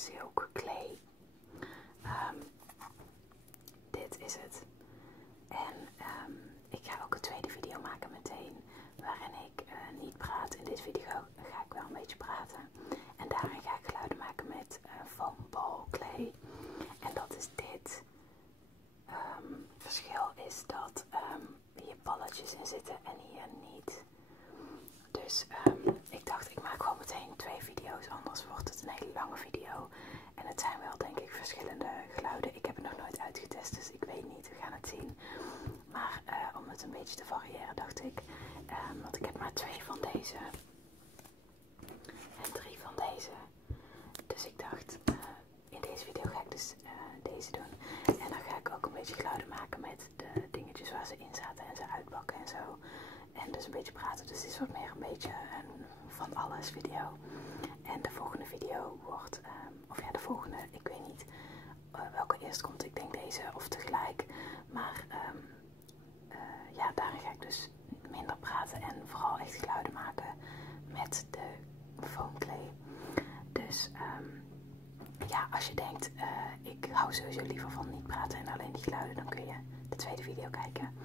Silk Clay. Dit is het. En ik ga ook een tweede video maken meteen, waarin ik niet praat. In deze video ga ik wel een beetje praten. En daarin ga ik geluiden maken met foam ball clay. En dat is dit. Het verschil is dat hier balletjes in zitten en hier niet. Dus ik dacht, ik maak gewoon meteen 2 video's, anders wordt het een hele lange video. En het zijn wel, denk ik, verschillende geluiden. Ik heb het nog nooit uitgetest, dus ik weet niet. We gaan het zien. Maar om het een beetje te variëren, dacht ik. Want ik heb maar 2 van deze. En 3 van deze. Dus ik dacht, in deze video ga ik dus deze doen. En dan ga ik ook een beetje geluiden maken met de dingetjes waar ze in zaten en ze uitpakken en zo. En dus een beetje praten. Dus dit wordt meer een beetje een van alles video. En de volgende video wordt, of ja, de volgende, ik weet niet welke eerst komt. Ik denk deze of tegelijk. Maar ja, daarin ga ik dus minder praten en vooral echt geluiden maken met de foam clay. Dus ja, als je denkt, ik hou sowieso liever van niet praten en alleen die geluiden, dan kun je de tweede video kijken.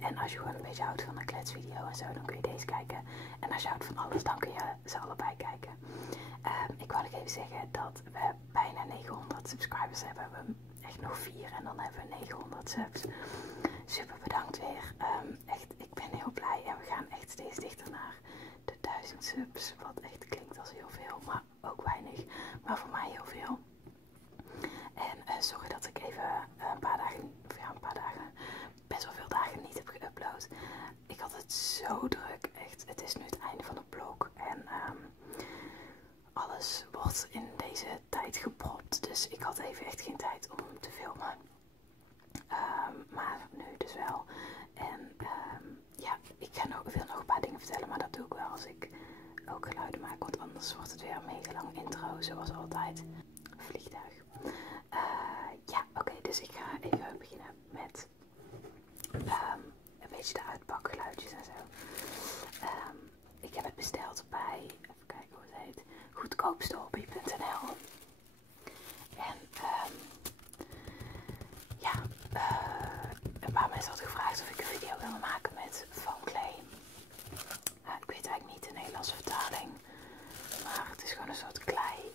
En als je gewoon een beetje houdt van een kletsvideo en zo, dan kun je deze kijken. En als je houdt van alles, dan kun je ze allebei kijken. Ik wou nog even zeggen dat we bijna 900 subscribers hebben. We hebben echt nog 4 en dan hebben we 900 subs. Super bedankt weer. Echt, ik ben heel blij en we gaan echt steeds dichter naar de 1000 subs. Wat echt klinkt als heel veel, maar ook weinig. Maar voor mij heel veel. En sorry dat ik even een paar dagen, best wel veel dagen niet heb geüpload. Ik had het zo druk, echt. Het is nu het einde van de blog en alles wordt in deze tijd gepropt. Dus ik had even echt geen tijd om te filmen. Maar nu dus wel. En ja, ik wil nog een paar dingen vertellen, maar dat doe ik wel als ik ook geluiden maak. Want anders wordt het weer een mega lang intro, zoals altijd. Vliegtuig. Ja, oké, dus ik ga even beginnen met een beetje de uitpakgeluidjes en zo. Ik heb het besteld bij, even kijken hoe het heet, goedkoopstehobby.nl. En ja, een paar mensen hadden gevraagd of ik een video wilde maken met foam clay. Ik weet eigenlijk niet de Nederlandse vertaling, maar het is gewoon een soort klei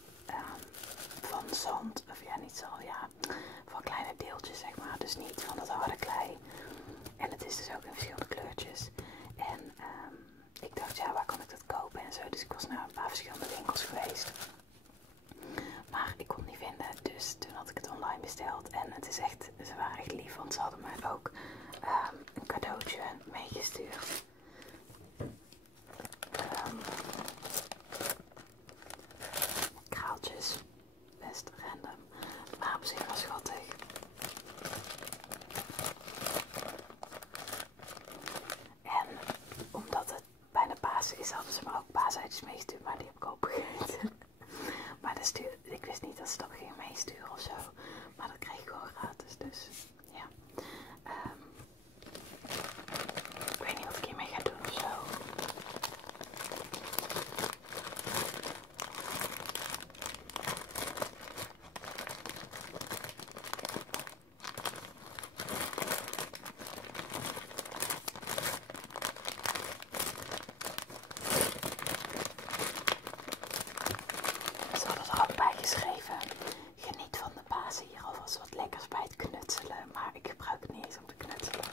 van zand, of ja, niet zand, ja, van kleine deeltjes zeg maar, dus niet van dat harde klei. En het is dus ook in verschillende kleurtjes. En ik dacht, ja, waar kan ik dat kopen en zo, dus ik was naar een paar verschillende winkels geweest. Maar ik kon het niet vinden, dus toen had ik het online besteld. En het is echt, ze waren echt lief, want ze hadden mij ook een cadeautje meegestuurd. Kraaltjes, best random, maar op zich wel schattig. En omdat het bijna Pasen is, hadden ze me ook paaseitjes meegestuurd, maar die heb ik opgegeten. Maar ik wist niet dat ze dat gingen meesturen of zo, maar dat kreeg ik gewoon gratis, dus ja. Ik weet niet of ik hiermee ga doen of zo. Ze hadden er ook bij geschreven, geniet van de Pasen, hier alvast wat lekkers bij het knutselen, maar ik gebruik het niet eens om te knutselen.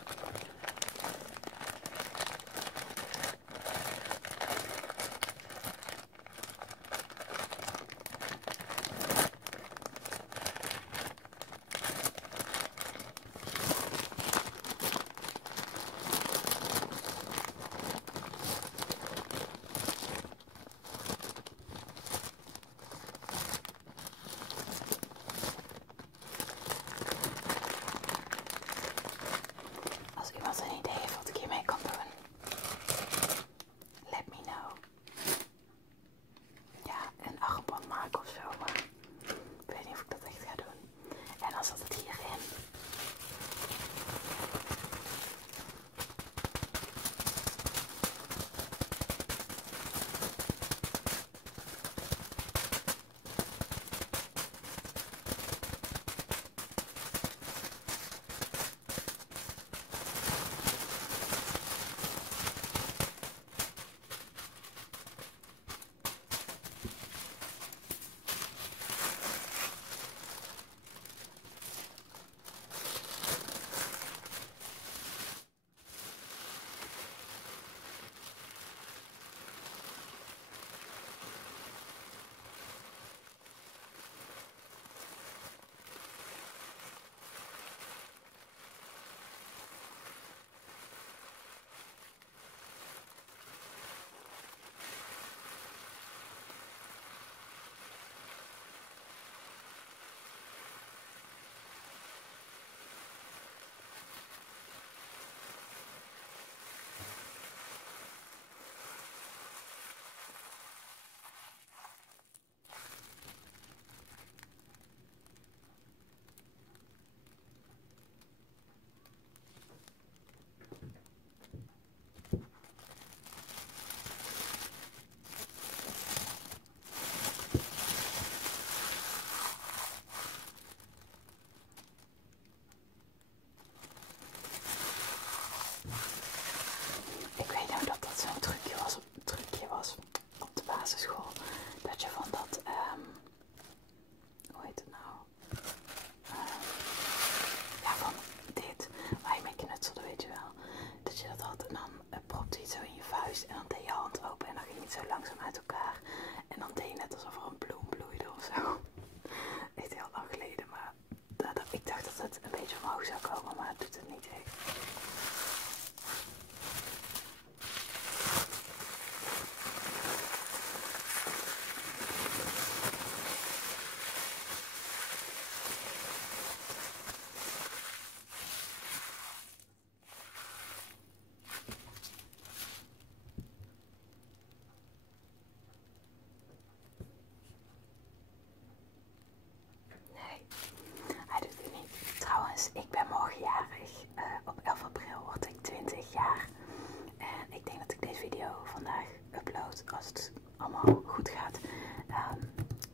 allemaal goed gaat.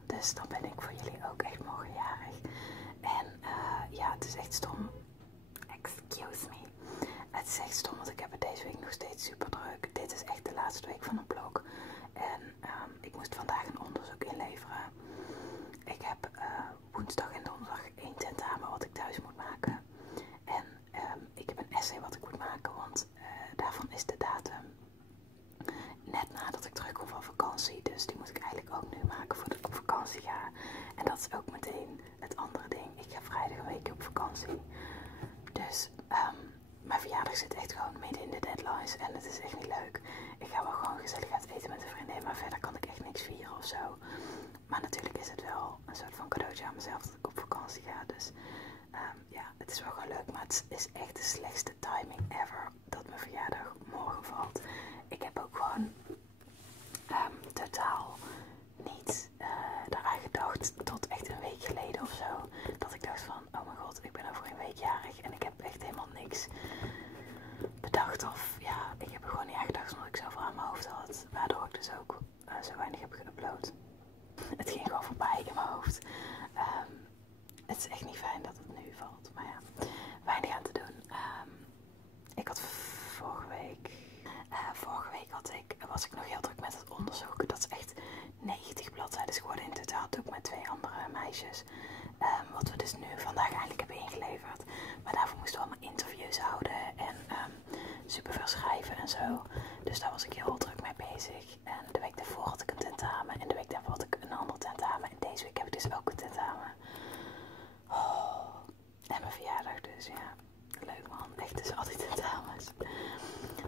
Dus dan ben ik voor jullie ook echt morgen jarig. En ja, het is echt stom. Excuse me. Het is echt stom, want ik heb het deze week nog steeds super druk. Dit is echt de laatste week van het blog. En ik moest vandaag een onderzoek inleveren. Ik heb woensdag en donderdag 1 tentamen wat ik thuis moet maken. En ik heb een essay wat ik moet maken, want daarvan is de datum net nadat ik terugkom van vakantie. Dus die moet ik eigenlijk ook nu maken voordat ik op vakantie ga. En dat is ook meteen het andere ding. Ik ga vrijdag een weekje op vakantie. Dus mijn verjaardag zit echt gewoon midden in de deadlines. En het is echt niet leuk. Ik ga wel gewoon gezellig uit eten met een vriendin. Maar verder kan ik echt niks vieren of zo. Maar natuurlijk is het wel een soort van cadeautje aan mezelf dat ik op vakantie ga. Dus ja, het is wel gewoon leuk. Maar het is echt de slechtste timing ever dat mijn verjaardag morgen valt. Ik heb ook gewoon totaal niet daaraan gedacht tot echt een week geleden of zo. Dat ik dacht van, oh mijn god, ik ben over een week jarig en ik heb echt helemaal niks bedacht. Of ja, ik heb er gewoon niet aan gedacht omdat ik zoveel aan mijn hoofd had. Waardoor ik dus ook zo weinig heb geüpload. Het ging gewoon voorbij in mijn hoofd. Het is echt niet fijn dat het nu valt. Maar ja, weinig aan te doen. Ik had vorige week was ik nog heel druk met het onderzoeken. Dat is echt 90 bladzijden geworden in totaal. Doe ik met 2 andere meisjes. Wat we dus nu vandaag eindelijk hebben ingeleverd. Maar daarvoor moesten we allemaal interviews houden. En superveel schrijven en zo. Dus daar was ik heel druk mee bezig. En de week daarvoor had ik een tentamen. En de week daarvoor had ik een ander tentamen. En deze week heb ik dus ook een tentamen. Oh. En mijn verjaardag dus, ja. Leuk man. Echt dus al die tentamens.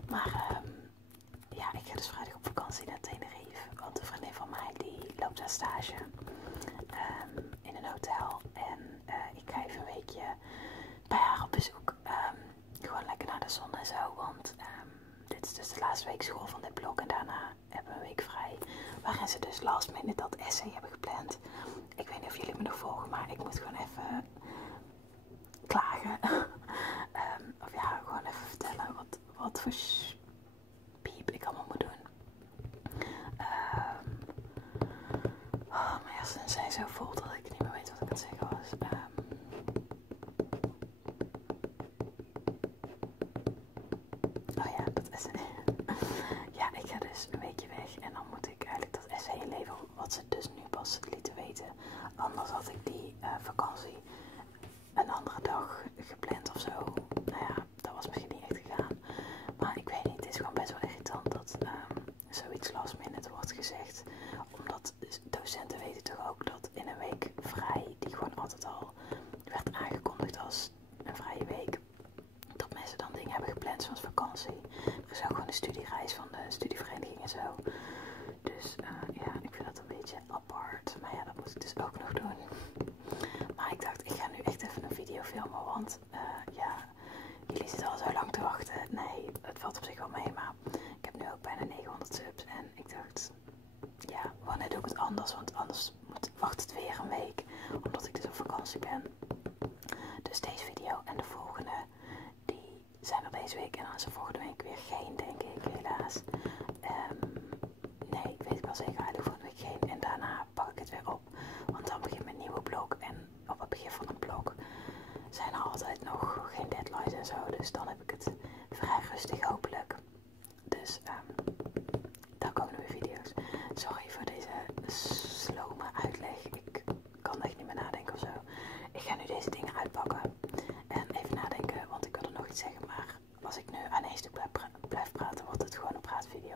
Maar ja, ik ga dus vrijdag op vakantie naar Tenerife. Want een vriendin van mij die loopt daar stage in een hotel. En ik ga even een weekje bij haar op bezoek. Gewoon lekker naar de zon en zo. Want dit is dus de laatste week school van dit blog. En daarna hebben we een week vrij. Waarin ze dus last minute dat essay hebben gepland. Ik weet niet of jullie me nog volgen. Maar ik moet gewoon even klagen. Of ja, gewoon even vertellen wat voor piep ik allemaal moet doen. Mijn hersenen zijn zo vol dat ik niet meer weet wat ik aan het zeggen was. Oh ja, dat essay. Ja, ik ga dus een weekje weg en dan moet ik eigenlijk dat essay inleveren wat ze dus nu pas lieten weten. Anders had ik die vakantie een andere dag gepland of zo. Nou ja, dat was misschien niet echt gegaan. Maar ik weet niet, het is gewoon best wel irritant dat zoiets last minute wordt gezegd. Omdat docenten weten toch ook dat in een week vrij, die gewoon altijd al werd aangekondigd als een vrije week, dat mensen dan dingen hebben gepland zoals vakantie. Er is ook gewoon een studiereis van de studievereniging en zo. Dus ja, ik vind dat een beetje apart. Maar ja, dat moet ik dus ook nog doen. Maar ik dacht, ik ga nu echt even een video filmen, want ja, jullie zitten al zo lang te wachten. Nee, het valt op zich wel mee, maar ik heb nu ook bijna 900 subs. En ik dacht, ja, wanneer doe ik het anders? Want anders wacht het weer een week, omdat ik dus op vakantie ben. Dus deze video en de volgende, die zijn er deze week. En dan is er volgende week weer geen, denk ik, helaas. Nee, weet ik wel zeker, eigenlijk volgende week geen. En daarna pak ik het weer op, want dan begint mijn nieuwe blog. En op het begin van een blog zijn er altijd nog geen deadlines en zo. Dus dan heb ik het vrij rustig, hopelijk. Dus dan komen er weer video's. Sorry voor deze slome uitleg. Ik kan echt niet meer nadenken of zo. Ik ga nu deze dingen uitpakken en even nadenken, want ik wil er nog iets zeggen. Maar als ik nu aan één stuk blijf praten, wordt het gewoon een praatvideo.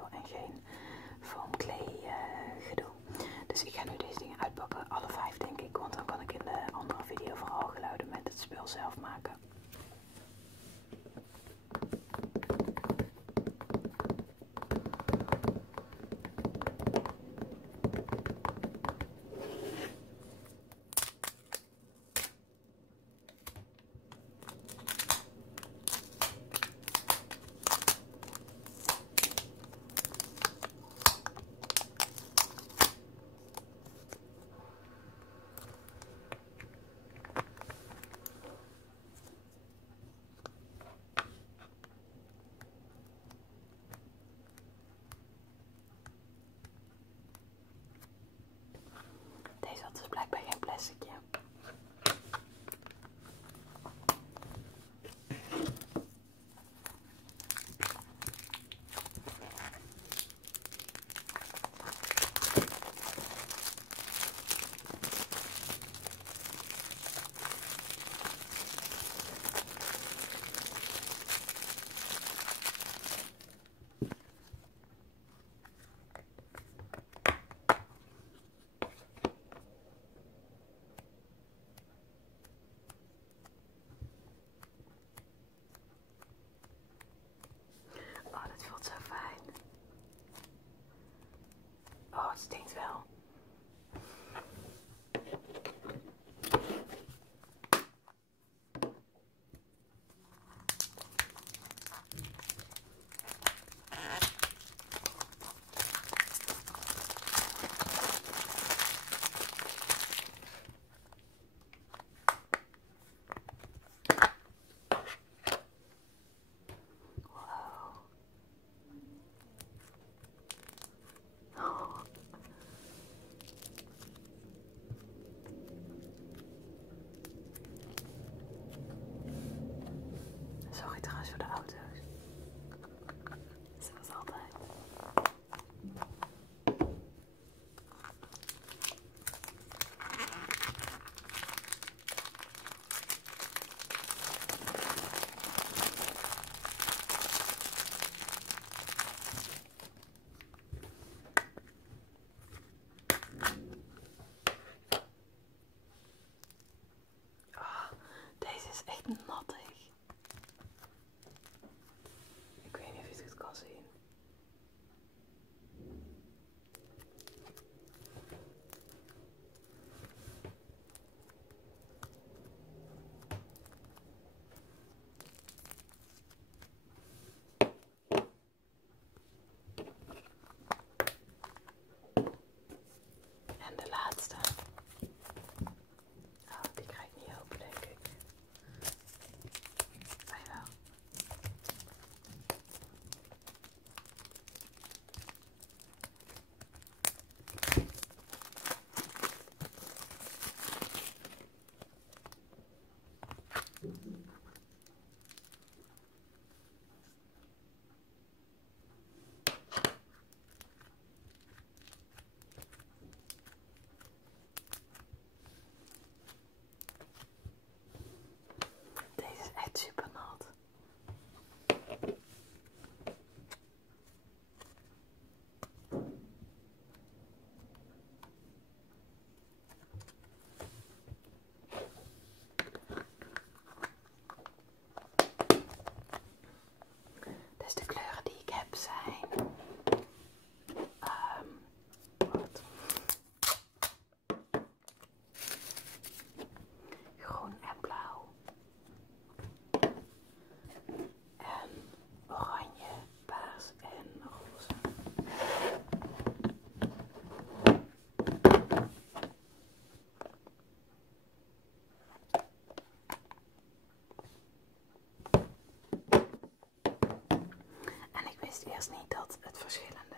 was niet dat het verschillende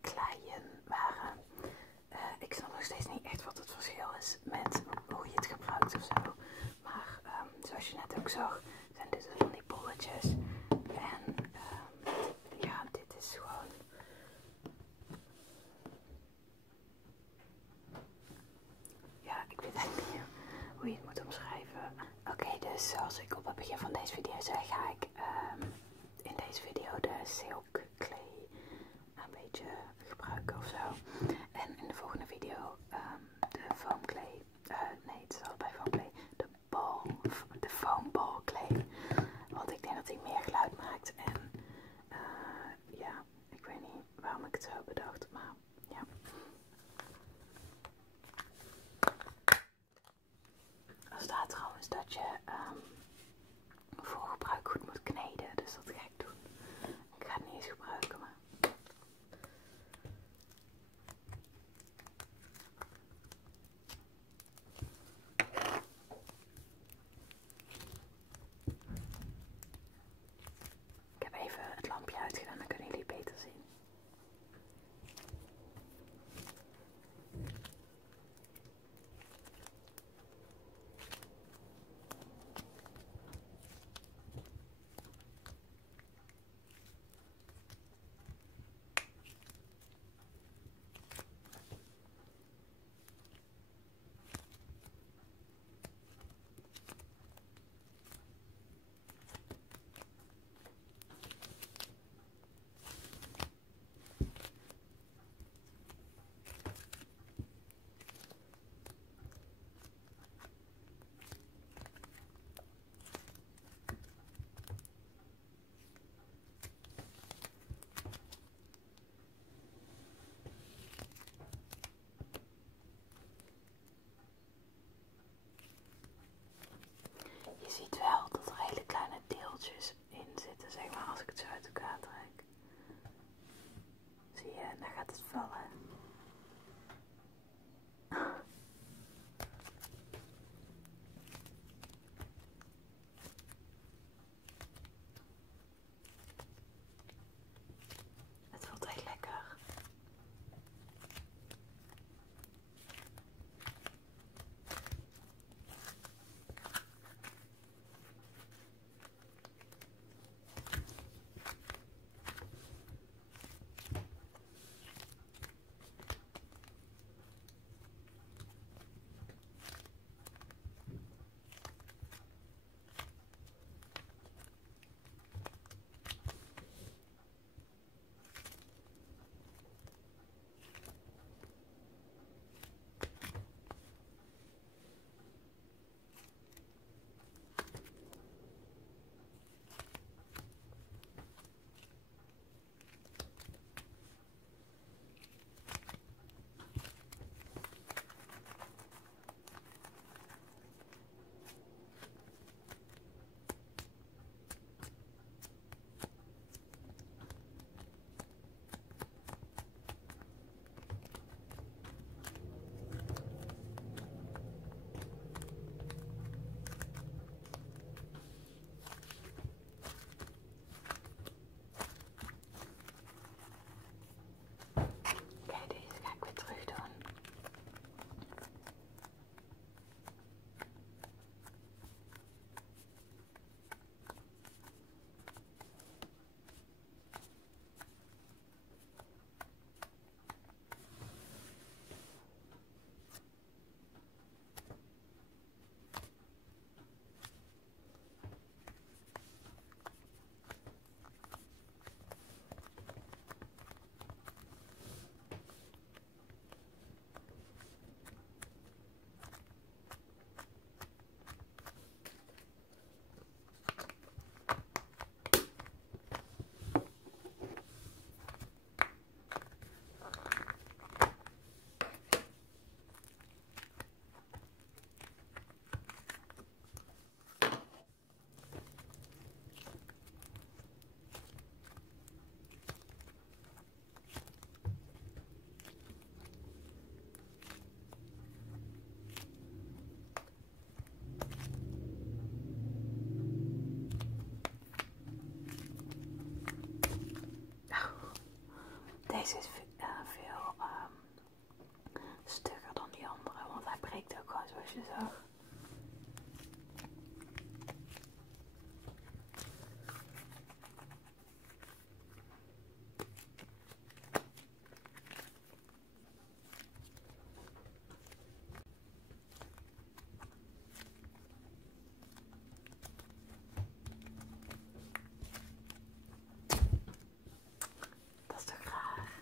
kleien waren. Ik snap nog steeds niet echt wat het verschil is met hoe je het gebruikt of zo. Maar zoals je net ook zag, zijn dit van die bolletjes. En ja, dit is gewoon... Ja, ik weet eigenlijk niet hoe je het moet omschrijven. Oké, dus zoals ik op het begin van deze video zei, ga ik in deze video de silk clay een beetje gebruiken of zo. En in de volgende video de foam clay. Nee, het is allebei foam clay. De foam ball clay. Want ik denk dat hij meer geluid maakt. En ja, ik weet niet waarom ik het zo heb bedacht, maar ja. Er staat trouwens dat je voor gebruik goed moet kneden, dus dat ga ik doen. Ik ga het niet eens gebruiken, maar... Ik heb even het lampje uitgedaan, dan kunnen jullie beter zien. Je ziet wel dat er hele kleine deeltjes in zitten, zeg maar, als ik het zo uit elkaar trek. Zie je, en dan gaat het vallen. Het voelt echt lekker. je dat zag. Dat is toch raar?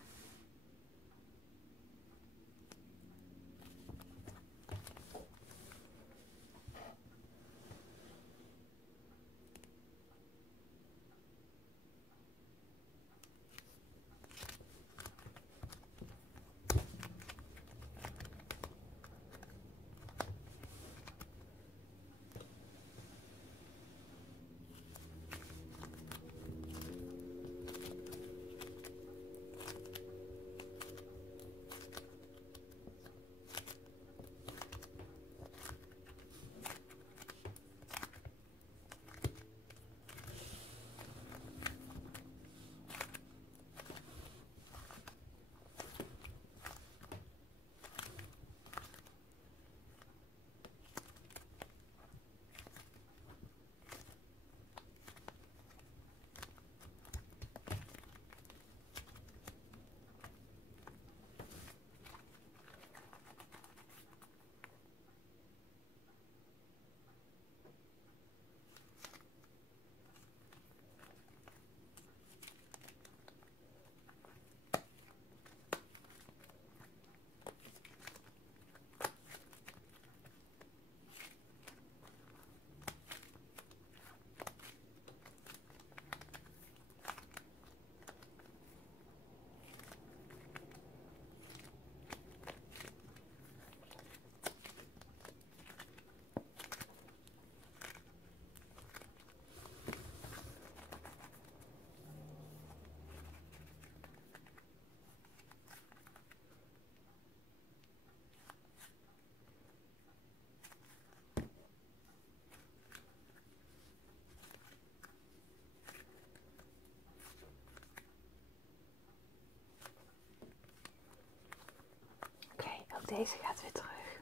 Ook deze gaat weer terug.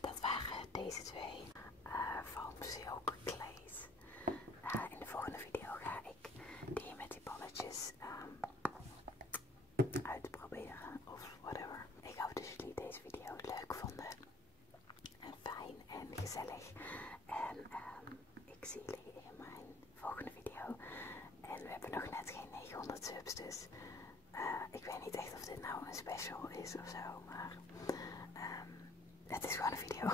Dat waren deze twee van Silk Glaze. In de volgende video ga ik die met die balletjes uitproberen of whatever. Ik hoop dat jullie deze video leuk vonden. En fijn en gezellig. En ik zie jullie in mijn volgende video. En we hebben nog net geen 900 subs, dus ik weet niet echt of dit nou een special is of zo. Maar het is gewoon een video.